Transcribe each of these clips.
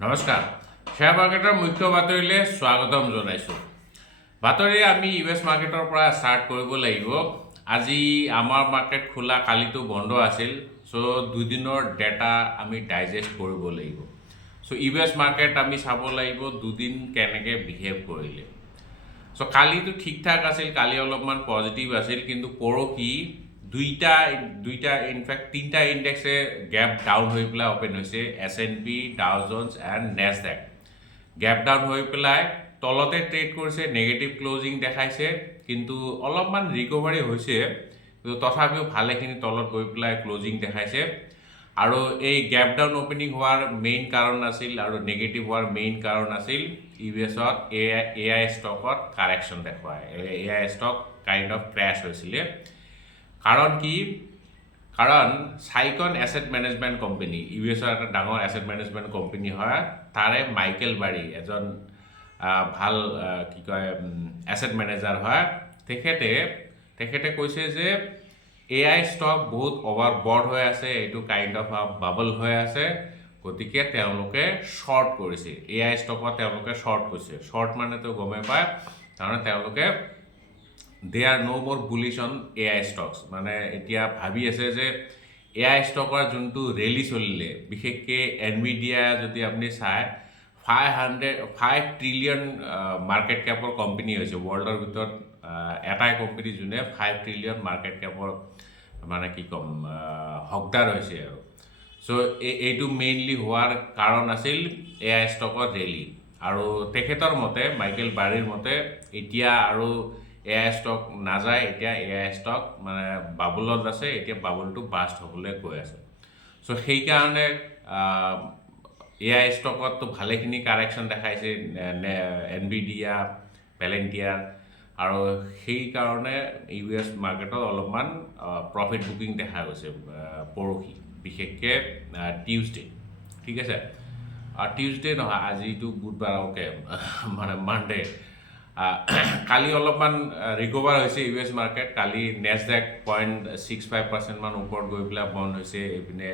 নমস্কাৰ শ্বেয়াৰ মাৰ্কেটৰ মুখ্য বাতৰিলৈ স্বাগতম জনাইছোঁ। বাতৰি আমি ইউএছ মাৰ্কেটৰ পৰা ষ্টাৰ্ট কৰিব লাগিব। আজি আমাৰ মাৰ্কেট খোলা, কালিতো বন্ধ আছিল। চ' দুদিনৰ ডেটা আমি ডাইজেষ্ট কৰিব লাগিব। চ' ইউএছ মাৰ্কেট আমি চাব লাগিব দুদিন কেনেকৈ বিহেভ কৰিলে। চ' কালিতো ঠিক ঠাক আছিল, কালি অলপমান পজিটিভ আছিল, কিন্তু পৰহি দুইটা ইনফেক্ট তিনিটা ইণ্ডেক্সে গেপ ডাউন হৈ পেলাই অপেন হৈছে। S&P, Dow Jones and Nasdaq gap down হৈ পেলাই তলতে ট্ৰেড কৰিছে, নেগেটিভ ক্লজিং দেখাইছে, কিন্তু অলপমান ৰিকভাৰী হৈছে, কিন্তু তথাপিও ভালেখিনি তলত গৈ পেলাই ক্লজিং দেখাইছে। আৰু এই গেপ ডাউন অপেনিং হোৱাৰ মেইন কাৰণ আছিল আৰু নেগেটিভ হোৱাৰ মেইন কাৰণ আছিল ইউএছত এআই ষ্টকত কাৰেকশ্যন দেখুৱায়। AI stock kind of crash হৈছিলে। কাৰণ কি? কাৰণ চাইকন এছেট মেনেজমেণ্ট কোম্পানী, ইউএছৰ এটা ডাঙৰ এছেট মেনেজমেণ্ট কোম্পানী হয়, তাৰে মাইকেল বাৰী এজন ভাল এছেট মেনেজাৰ হয়। তেখেতে কৈছে যে এআই ষ্টক বহুত অভাৰবট হৈ আছে, এইটো কাইণ্ড অফ বাবল হৈ আছে, গতিকে তেওঁলোকে শ্বৰ্ট কৰিছে। এআই ষ্টকত তেওঁলোকে শ্বৰ্ট কৰিছে। শ্বৰ্ট মানেতো গমেই পায়, তাৰমানে তেওঁলোকে দে আৰ ন' মোৰ বুলিছ অন এআই ষ্টকছ। মানে এতিয়া ভাবি আছে যে এআই ষ্টকৰ যোনটো ৰেলী চলিলে, বিশেষকৈ এনভিডিয়া যদি আপুনি চায়, 5 ট্ৰিলিয়ন মাৰ্কেট কেপৰ কোম্পানী হৈছে ৱৰ্ল্ডৰ ভিতৰত। এটাই কোম্পানী যোনে 5 ট্ৰিলিয়ন মাৰ্কেট কেপৰ মানে হকদাৰ হৈছে আৰু। চ' এইটো মেইনলি হোৱাৰ কাৰণ আছিল এআই ষ্টকৰ ৰেলী। আৰু তেখেতৰ মতে, মাইকেল বাৰীৰ মতে, এতিয়া আৰু এআই ষ্টক নাযায়, এতিয়া এআই ষ্টক মানে বাবুলত আছে, এতিয়া বাবুলটো বাষ্ট হ'বলৈ গৈ আছে। চ' সেইকাৰণে এআই ষ্টকততো ভালেখিনি কাৰেকশ্যন দেখাইছে, এনভিডিয়া, পেলেণ্টিয়াৰ, আৰু সেইকাৰণে ইউএছ মাৰ্কেটত অলপমান প্ৰফিট বুকিং দেখা গৈছে পৰহি, বিশেষকৈ টিউজডে। ঠিক আছে, টিউজডে নহয়, আজিতো বুধবাৰ, অ'কে, মানে মানডে। কালি অলপমান ৰিকভাৰ হৈছে ইউএছ মাৰ্কেট। কালি নেছডেক 0.65% মান ওপৰত গৈ পেলাই বন্ধ হৈছে। এইপিনে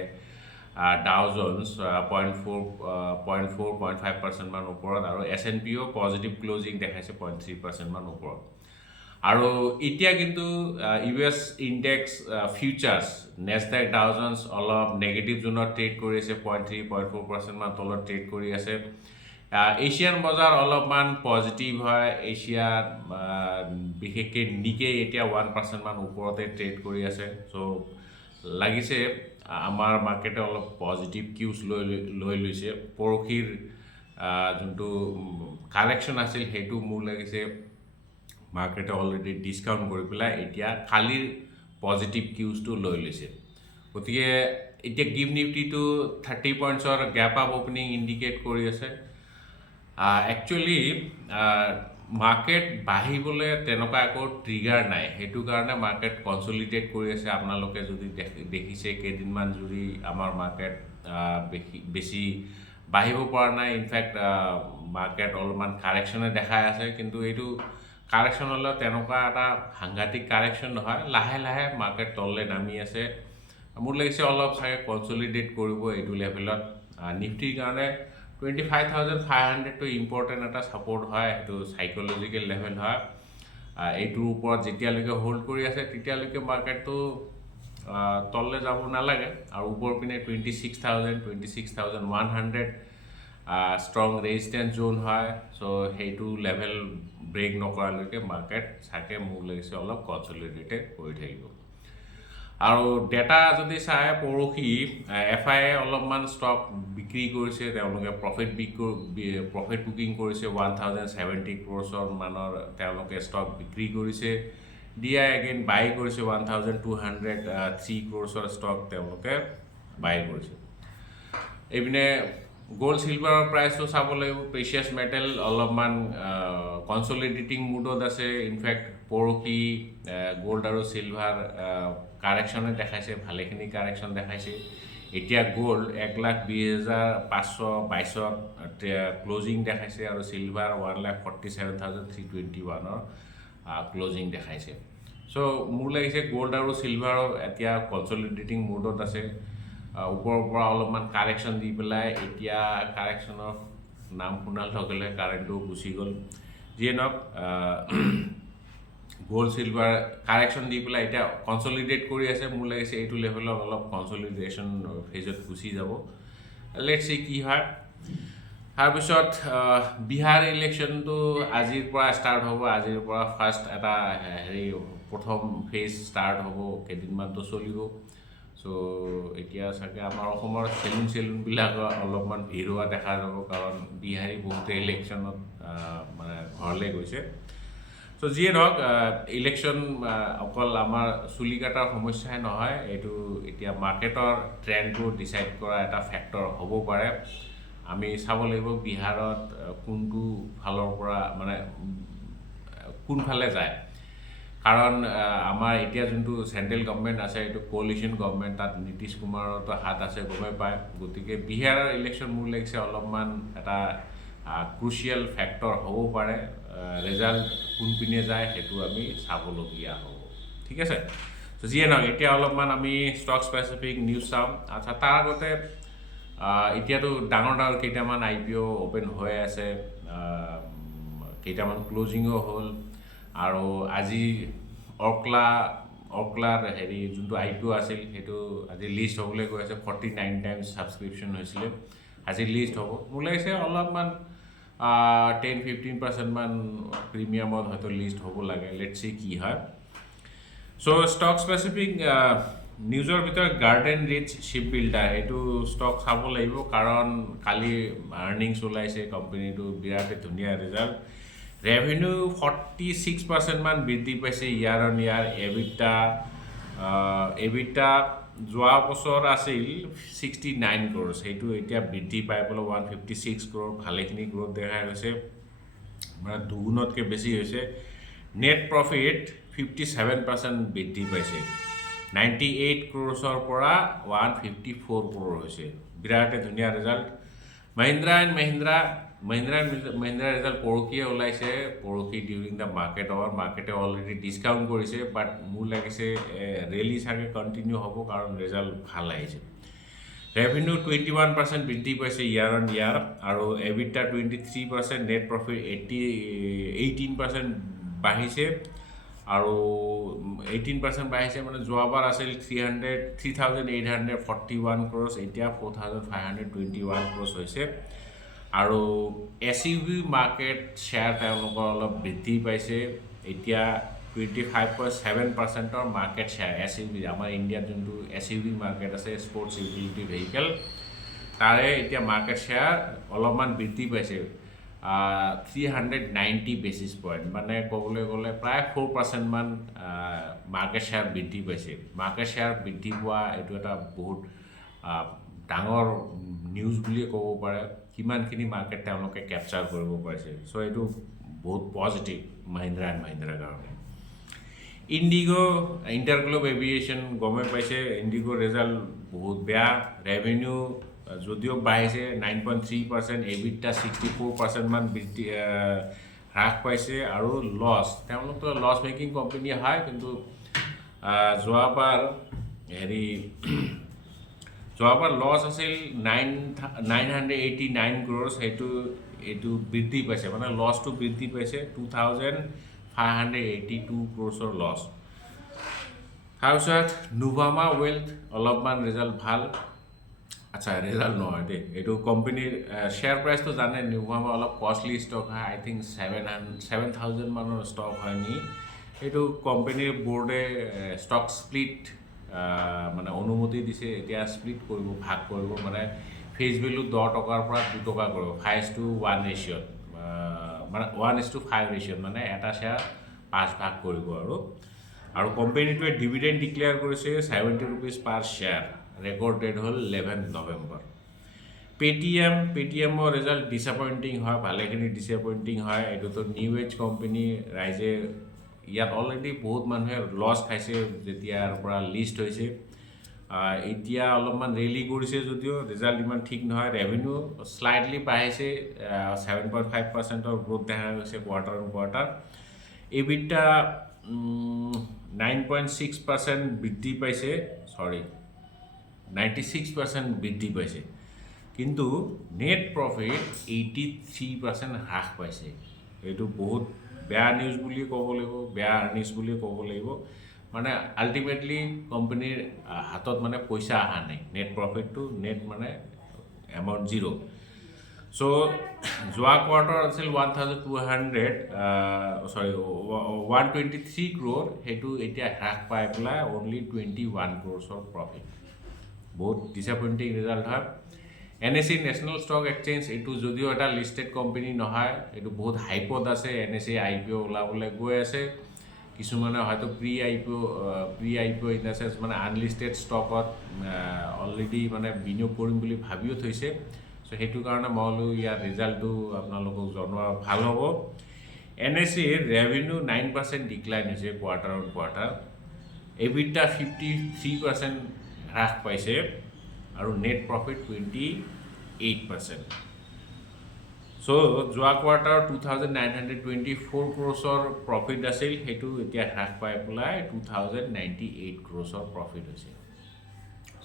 ডাও জোন্স 0.5% মান ওপৰত, আৰু S&Pও পজিটিভ ক্লজিং দেখাইছে 0.3% মান ওপৰত। আৰু এতিয়া কিন্তু US index futures, Nasdaq, Dow Jones অলপ নেগেটিভ জোনত ট্ৰেড কৰি আছে, 0.3-0.4% মান তলত ট্ৰেড কৰি আছে। এছিয়ান বজাৰ অলপমান পজিটিভ হয়। এছিয়াত বিশেষকৈ নিকে এতিয়া 1% মান ওপৰতে ট্ৰেড কৰি আছে। চ' লাগিছে আমাৰ মাৰ্কেটে অলপ পজিটিভ কিউজ লৈ লৈছে। পৰহিৰ যোনটো কাৰেকশ্যন আছিল, সেইটো মোৰ লাগিছে মাৰ্কেটে অলৰেডি ডিছকাউণ্ট কৰি পেলাই এতিয়া কালিৰ পজিটিভ কিউজটো লৈ লৈছে। গতিকে এতিয়া নিফটিটো 30 পইণ্টছৰ গেপ আপ অপেনিং ইণ্ডিকেট কৰি আছে। একচুৱেলি মাৰ্কেট বাঢ়িবলৈ তেনেকুৱা একো ট্ৰিগাৰ নাই, সেইটো কাৰণে মাৰ্কেট কনচলিডেট কৰি আছে। আপোনালোকে যদি দেখিছে কেইদিনমান জুৰি আমাৰ মাৰ্কেট বেছি বাঢ়িব পৰা নাই। ইনফেক্ট মাৰ্কেট অলপমান কাৰেকশ্যনে দেখাই আছে, কিন্তু এইটো কাৰেকশ্যন হ'লেও তেনেকুৱা এটা সাংঘাতিক কাৰেকশ্যন নহয়, লাহে লাহে মাৰ্কেট তললৈ নামি আছে। মোৰ লাগিছে অলপ চাগে কনচলিডেট কৰিব এইটো লেভেলত। নিফটিৰ কাৰণে 25,500টো ইম্পৰ্টেণ্ট এটা ছাপৰ্ট হয়, সেইটো চাইক'লজিকেল লেভেল হয়। এইটোৰ ওপৰত যেতিয়ালৈকে হোল্ড কৰি আছে, তেতিয়ালৈকে মাৰ্কেটটো তললৈ যাব নালাগে। আৰু ওপৰ পিনে 26,100 ষ্ট্ৰং ৰেজিষ্টেঞ্চ জ'ন হয়। চ' সেইটো লেভেল ব্ৰেক নকৰালৈকে মাৰ্কেট চাগে মোৰ লাগিছে অলপ কনচলিডেটেড কৰি থাকিব। আৰু ডেটা যদি চাই, পৰহি FI অলপমান ষ্টক বিক্ৰী কৰিছে, তেওঁলোকে প্ৰফিট বুকিং কৰিছে 1,070 crores মানৰ তেওঁলোকে ষ্টক বিক্ৰী কৰিছে। DI এগেইন বাই কৰিছে 1,203 crores ষ্টক তেওঁলোকে বাই কৰিছে। এইপিনে গ'ল্ড চিলভাৰৰ প্ৰাইচটো চাব লাগিব। প্ৰেচিয়াছ মেটেল অলপমান কনচলিডেটিং মুডত আছে। ইনফেক্ট পৰহি গ'ল্ড আৰু চিলভাৰ কাৰেকশ্যনে দেখাইছে, ভালেখিনি কাৰেকশ্যন দেখাইছে। এতিয়া গ'ল্ড 1,20,522ত ক্লজিং দেখাইছে, আৰু চিলভাৰ 1,47,321 ক্লজিং দেখাইছে। চ' মোৰ লাগিছে গ'ল্ড আৰু চিলভাৰৰ এতিয়া কনচলিডেটিং মুডত আছে। ওপৰৰ পৰা অলপমান কাৰেকশ্যন দি পেলাই এতিয়া কাৰেকশ্যনৰ নাম শুনাৰ লগে লগে কাৰেণ্টটো গুচি গ'ল যিয়ে নহওক গোল্ড চিলভাৰ কাৰেকশ্যন দি পেলাই এতিয়া কনচলিডেট কৰি আছে মোৰ লাগিছে এইটো লেভেলত অলপ কনচলিডেশ্যন ফেজত গুচি যাব লেটছ চি কি হয় তাৰপিছত বিহাৰ ইলেকশ্যনটো আজিৰ পৰা ষ্টাৰ্ট হ'ব আজিৰ পৰা ফাৰ্ষ্ট এটা প্ৰথম ফেজ ষ্টাৰ্ট হ'ব কেইদিনমানটো চলিব চ' এতিয়া চাগে আমাৰ অসমৰ চেলুনবিলাক অলপমান ভিৰ হোৱা দেখা যাব কাৰণ বিহাৰী বহুতে ইলেকশ্যনত মানে ঘৰলৈ গৈছে চ' যিয়ে ধৰক ইলেকশ্যন অকল আমাৰ চুলি কাটাৰ সমস্যাই নহয় এইটো এতিয়া মাৰ্কেটৰ ট্ৰেণ্ডটো ডিচাইড কৰা এটা ফেক্টৰ হ'ব পাৰে আমি চাব লাগিব বিহাৰত কোনটো ফালৰ পৰা মানে কোনফালে যায় কাৰণ আমাৰ এতিয়া যোনটো চেণ্ট্ৰেল গভৰ্ণমেণ্ট আছে এইটো কোলিশ্যন গভৰ্ণমেণ্ট তাত নীতিশ কুমাৰতো হাত আছে গমেই পায় গতিকে বিহাৰৰ ইলেকশ্যন মোৰ লাগিছে অলপমান এটা ক্ৰুচিয়েল ফেক্টৰ হ'ব পাৰে ৰিজাল্ট কোনপিনে যায় সেইটো আমি চাবলগীয়া হ'ব ঠিক আছে চ' যিয়ে নহওক এতিয়া অলপমান আমি ষ্টক স্পেচিফিক নিউজ চাম আচ্ছা তাৰ আগতে এতিয়াতো ডাঙৰ কেইটামান IPO অ'পেন হৈ আছে কেইটামান ক্লজিঙো হ'ল আৰু আজি অৰ্কলাৰ যোনটো IPO আছিল সেইটো আজি লিষ্ট হ'বলৈ গৈ আছে 49 টাইমছ ছাবস্ক্ৰিপশ্যন হৈছিলে আজি লিষ্ট হ'ব মোৰ লাগিছে অলপমান 10-15% মান প্ৰিমিয়ামত হয়তো লিষ্ট হ'ব লাগে লেটছ চি কি হয় চ' ষ্টক স্পেচিফিক নিউজৰ ভিতৰত গাৰ্ডেন ৰিচ শ্বিপ বিল্ডাৰ এইটো ষ্টক চাব লাগিব কাৰণ কালি আৰ্নিংছ ওলাইছে কোম্পানীটো বিৰাটেই ধুনীয়া ৰিজাল্ট ৰেভিনিউ 46% মান বৃদ্ধি পাইছে ইয়াৰ অন ইয়াৰ এবিটা যোৱা বছৰ আছিল 69 ক্ৰ'ৰ সেইটো এতিয়া বৃদ্ধি পাই পেলাই 156 ক্ৰ'ৰ ভালেখিনি গ্ৰ'থ দেখা গৈছে মানে দুগুণতকৈ বেছি হৈছে নেট প্ৰফিট 57% বৃদ্ধি পাইছে 98 ক্ৰ'ৰ্ছৰ পৰা 154 ক্ৰ'ৰ হৈছে বিৰাটেই ধুনীয়া result Mahindra and Mahindra result পৰহিয়ে ওলাইছে পৰহি ডিউৰিং দ্য মাৰ্কেটে অলৰেডি ডিছকাউণ্ট কৰিছে বাট মোৰ লাগিছে ৰেলী চাগে কণ্টিনিউ হ'ব কাৰণ ৰিজাল্ট ভাল আহিছে ৰেভিনিউ 21% বৃদ্ধি পাইছে ইয়াৰ অন ইয়াৰ আৰু এবিটা 23% নেট প্ৰফিট 18% বাঢ়িছে আৰু 18% বাঢ়িছে মানে যোৱাবাৰ আছিল 3,841 ক্ৰ'ৰ্ছ এতিয়া 4,521 ক্ৰ'ৰ্ছ হৈছে আৰু SUV মাৰ্কেট শ্বেয়াৰ তেওঁলোকৰ অলপ বৃদ্ধি পাইছে এতিয়া 25.7%ৰ মাৰ্কেট শ্বেয়াৰ SUV আমাৰ ইণ্ডিয়াত যোনটো SUV মাৰ্কেট আছে স্পৰ্টছ ইউটিলিটি ভেহিকেল তাৰে এতিয়া মাৰ্কেট শ্বেয়াৰ অলপমান বৃদ্ধি পাইছে 390 বেচিছ পইণ্ট মানে ক'বলৈ গ'লে প্ৰায় 4% মান মাৰ্কেট শ্বেয়াৰ বৃদ্ধি পাইছে মাৰ্কেট শ্বেয়াৰ বৃদ্ধি পোৱা এইটো এটা বহুত ডাঙৰ নিউজ বুলিয়ে ক'ব পাৰে কিমানখিনি মাৰ্কেট তেওঁলোকে কেপচাৰ কৰিব পাৰিছে চ' এইটো বহুত পজিটিভ মহিন্দ্ৰা এণ্ড মহিন্দ্ৰাৰ কাৰণে ইণ্টাৰগ্লোব এভিয়েশ্যন গমেই পাইছে ইণ্ডিগো ৰিজাল্ট বহুত বেয়া ৰেভিনিউ যদিও বাঢ়িছে 9.3% এবিটা 64% মান বৃদ্ধি হ্ৰাস পাইছে আৰু তেওঁলোকতো লছ মেকিং কোম্পানী হয় কিন্তু যোৱাবাৰ লছ আছিল 989 ক্ৰ'ৰ্ছ এইটো বৃদ্ধি পাইছে মানে লছটো বৃদ্ধি পাইছে 2,582 ক্ৰ'ৰ্ছৰ লছ তাৰপিছত নোভামা ৱেল্থ অলপমান ৰিজাল্ট ভাল আচ্ছা ৰিজাল্ট নহয় দেই এইটো কোম্পানীৰ শ্বেয়াৰ প্ৰাইচটো জানে নোভামা অলপ কষ্টলি ষ্টক হয় আই থিংক 7,000 মানৰ ষ্টক হয় নি এইটো কোম্পানীৰ বোৰ্ডে ষ্টক স্প্লিট মানে অনুমতি দিছে এতিয়া স্প্লিট কৰিব ভাগ কৰিব মানে ফেচ ভেলু 10 টকাৰ পৰা 2 টকা কৰিব 5:1 ৰেচিঅ'ত মানে 1:5 ৰেচিঅ'ত মানে এটা শ্বেয়াৰ 5 ভাগ কৰিব আৰু কোম্পানীটোৱে ডিভিডেণ্ড ডিক্লেয়াৰ কৰিছে 70 rupees পাৰ শ্বেয়াৰ ৰেকৰ্ড ডেট হ'ল 11 নৱেম্বৰ পেটিএমৰ ৰিজাল্ট ডিছএপইণ্টিং হয় ভালেখিনি ডিছএপইণ্টিং হয় এইটোতো নিউ এজ কোম্পানী ৰাইজে ইয়াত অলৰেডি বহুত মানুহে লছ খাইছে যেতিয়াৰ পৰা লিষ্ট হৈছে এতিয়া অলপমান ৰেলী কৰিছে যদিও ৰিজাল্ট ইমান ঠিক নহয় ৰেভিনিউ শ্লাইটলি বাঢ়িছে 7.5%ৰ গ্ৰ'থ দেখা গৈছে কোৱাৰ্টাৰ অন কোৱাৰ্টাৰ এবিটা 9.6% বৃদ্ধি পাইছে 96% বৃদ্ধি পাইছে কিন্তু নেট প্ৰফিট 83% হ্ৰাস পাইছে এইটো বহুত বেয়া নিউজ বুলি ক'ব লাগিব বেয়া আৰ্নিংছ বুলি ক'ব লাগিব মানে আল্টিমেটলি কোম্পানীৰ হাতত মানে পইচা অহা নাই নেট প্ৰফিটটো নেট মানে এমাউণ্ট জিৰ' চ' যোৱা কোৱাৰ্টাৰ আছিল 123 crore সেইটো এতিয়া হ্ৰাস পাই পেলাই অনলি 21 crores প্ৰফিট বহুত ডিসএপয়েন্টিং ৰিজাল্ট হয় NSE নেশ্যনেল ষ্টক এক্সচেঞ্জ এইটো যদিও এটা লিষ্টেড কোম্পানী নহয় এইটো বহুত হাইপত আছে NSE IPO ওলাবলৈ গৈ আছে কিছুমানে হয়তো pre IPO in the sense মানে আনলিষ্টেড ষ্টকত অলৰেডি মানে বিনিয়োগ কৰিম বুলি ভাবিও থৈছে চ' সেইটো কাৰণে মই বোলো ইয়াৰ ৰিজাল্টটো আপোনালোকক জনোৱা ভাল হ'ব NSE ৰেভিনিউ 9% ডিক্লাইন হৈছে কোৱাৰ্টাৰ অন কোৱাৰ্টাৰ EBITDA 53% হ্ৰাস পাইছে আৰু নেট প্ৰফিট 28% চ' যোৱা কোৱাৰ্টাৰ 2924 crores প্ৰফিট আছিল সেইটো এতিয়া হ্ৰাস পাই পেলাই 2098 crores প্ৰফিট হৈছে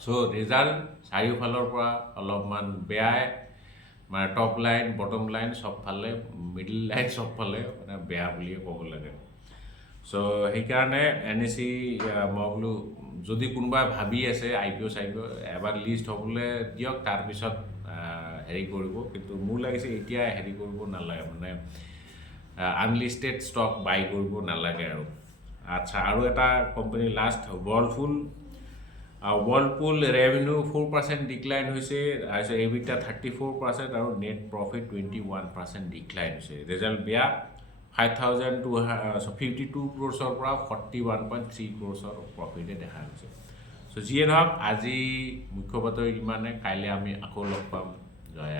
চ' ৰিজাল্ট চাৰিওফালৰ পৰা অলপমান বেয়াই মানে টপ লাইন বটম লাইন চবফালে মিডল লাইন চবফালে মানে বেয়া বুলিয়ে ক'ব লাগে চ' সেইকাৰণে NSE মই বোলো যদি কোনোবাই ভাবি আছে IPO এবাৰ লিষ্ট হ'বলৈ দিয়ক তাৰপিছত হেৰি কৰিব কিন্তু মোৰ লাগিছে এতিয়া হেৰি কৰিব নালাগে মানে আনলিষ্টেড ষ্টক বাই কৰিব নালাগে আৰু আচ্ছা আৰু এটা company last Whirlpool revenue 4% decline হৈছে আৰু EBITDA 34% আৰু নেট প্ৰফিট 21% ডিক্লাইন হৈছে ৰিজাল্ট বেয়া 52 crores পৰা 41.3 crores প্ৰফিটে দেখা গৈছে চ' যিয়ে নহওক আজি মুখ্য বাতৰি ইমানে কাইলৈ আমি আকৌ লগ পাম জয়